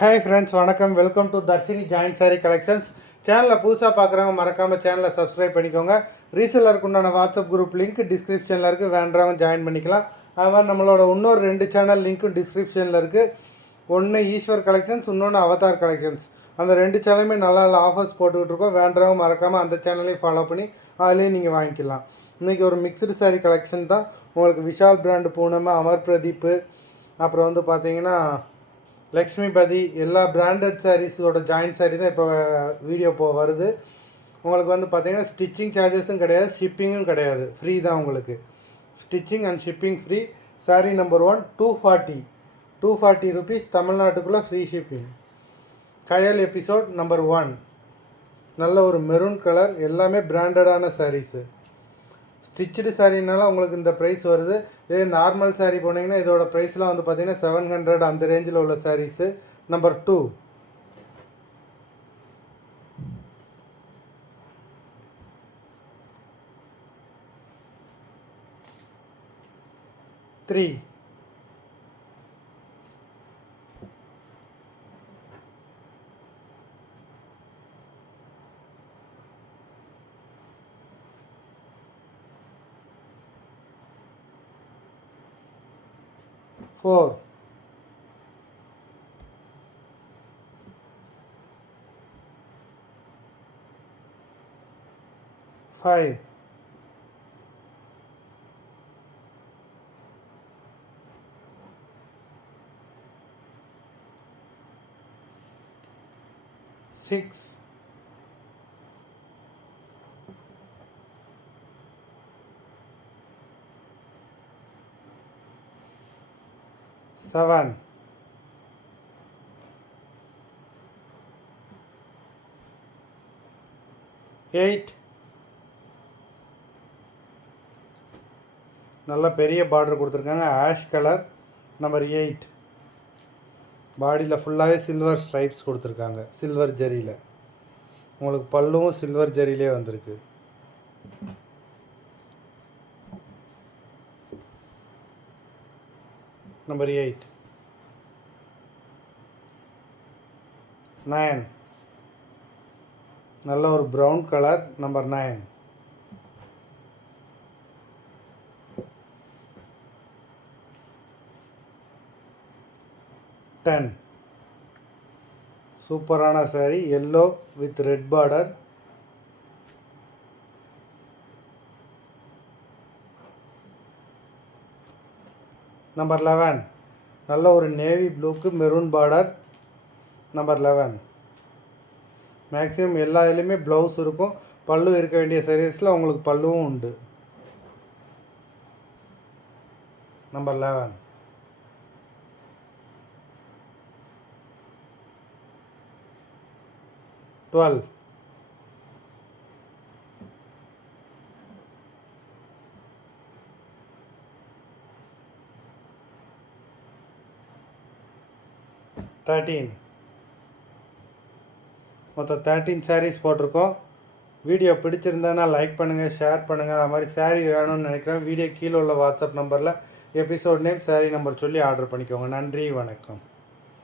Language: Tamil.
ஹாய் ஃப்ரெண்ட்ஸ், வணக்கம். Welcome to Darshini joint sari collections. சேனலில் புதுசாக பார்க்குறவங்க மறக்காமல் சேனலை சப்ஸ்கிரைப் பண்ணிக்கோங்க. ரீசெல்லருக்கு உண்டான வாட்ஸ்அப் குரூப் லிங்க் டிஸ்கிரிப்ஷனில் இருக்குது, வேண்டவங்க ஜாயின் பண்ணிக்கலாம். அது மாதிரி நம்மளோட இன்னொரு 2 சேனல் லிங்க்கும் டிஸ்கிரிப்ஷனில் இருக்குது. ஒன்று ஈஸ்வர் கலெக்ஷன்ஸ், இன்னொன்று அவதார் கலெக்ஷன்ஸ். அந்த 2 சேனலுமே நல்ல நல்ல ஆஃபர்ஸ் போட்டுக்கிட்டு இருக்கோம். வேண்டவங்க மறக்காமல் அந்த சேனலையும் ஃபாலோ பண்ணி அதுலேயும் நீங்கள் வாங்கிக்கலாம். இன்றைக்கி ஒரு மிக்சடு சாரி கலெக்ஷன் தான். உங்களுக்கு விஷால் பிராண்டு பூனம், அமர் பிரதீப்பு, அப்புறம் வந்து பார்த்தீங்கன்னா லக்ஷ்மிபதி, எல்லா பிராண்டட் சாரீஸோட ஜாயின்ட் சாரீ தான் இப்போ வீடியோ வருது. உங்களுக்கு வந்து பார்த்தீங்கன்னா ஸ்டிச்சிங் சார்ஜஸும் கிடையாது, ஷிப்பிங்கும் கிடையாது, ஃப்ரீ தான் உங்களுக்கு. Stitching and shipping free. Sari number 1 240 rupees, தமிழ்நாட்டுக்குள்ளே ஃப்ரீ ஷிப்பிங். கயல் எபிசோட் நம்பர் 1, நல்ல ஒரு மெரூன் கலர், எல்லாமே பிராண்டடான சாரீஸு. ஸ்டிச்சுடு சாரீனால உங்களுக்கு இந்த ப்ரைஸ் வருது. இதே நார்மல் சாரீ போனீங்கன்னா இதோட ப்ரைஸ்லாம் வந்து பார்த்தீங்கன்னா 700 அந்த ரேஞ்சில் உள்ள சாரீஸு. நம்பர் 2 3 4 5 6 7 8 நல்ல பெரிய பார்டர் கொடுத்துருக்காங்க, ஆஷ் கலர். நம்பர் 8 பாடியில் ஃபுல்லாகவே சில்வர் ஸ்ட்ரைப்ஸ் கொடுத்துருக்காங்க, சில்வர் ஜரியில். உங்களுக்கு பல்லுவும் சில்வர் ஜரியிலே வந்திருக்கு. நம்பர் 8 9 நல்ல ஒரு ப்ரௌன் கலர். நம்பர் 9 10 சூப்பரான sari, yellow with red border. Number 11 நல்ல ஒரு நேவி ப்ளூக்கு மெரூன் பார்டர். நம்பர் 11 மேக்ஸிமம் எல்லா இதுலேயுமே ப்ளவுஸ் இருக்கும், பல்லு இருக்க வேண்டிய சாரீஸில் உங்களுக்கு பல்லுவும் உண்டு. நம்பர் 11 12 13 மொத்தம் 13 சாரீஸ் போட்டிருக்கோம். வீடியோ பிடிச்சிருந்தேன்னா லைக் பண்ணுங்கள், ஷேர் பண்ணுங்கள். அது மாதிரி சாரீ வேணும்னு நினைக்கிறேன். வீடியோ கீழே உள்ள வாட்ஸ்அப் நம்பரில் எபிசோட் நேம், சாரீ நம்பர் சொல்லி ஆர்டர் பண்ணிக்கோங்க. நன்றி, வணக்கம்.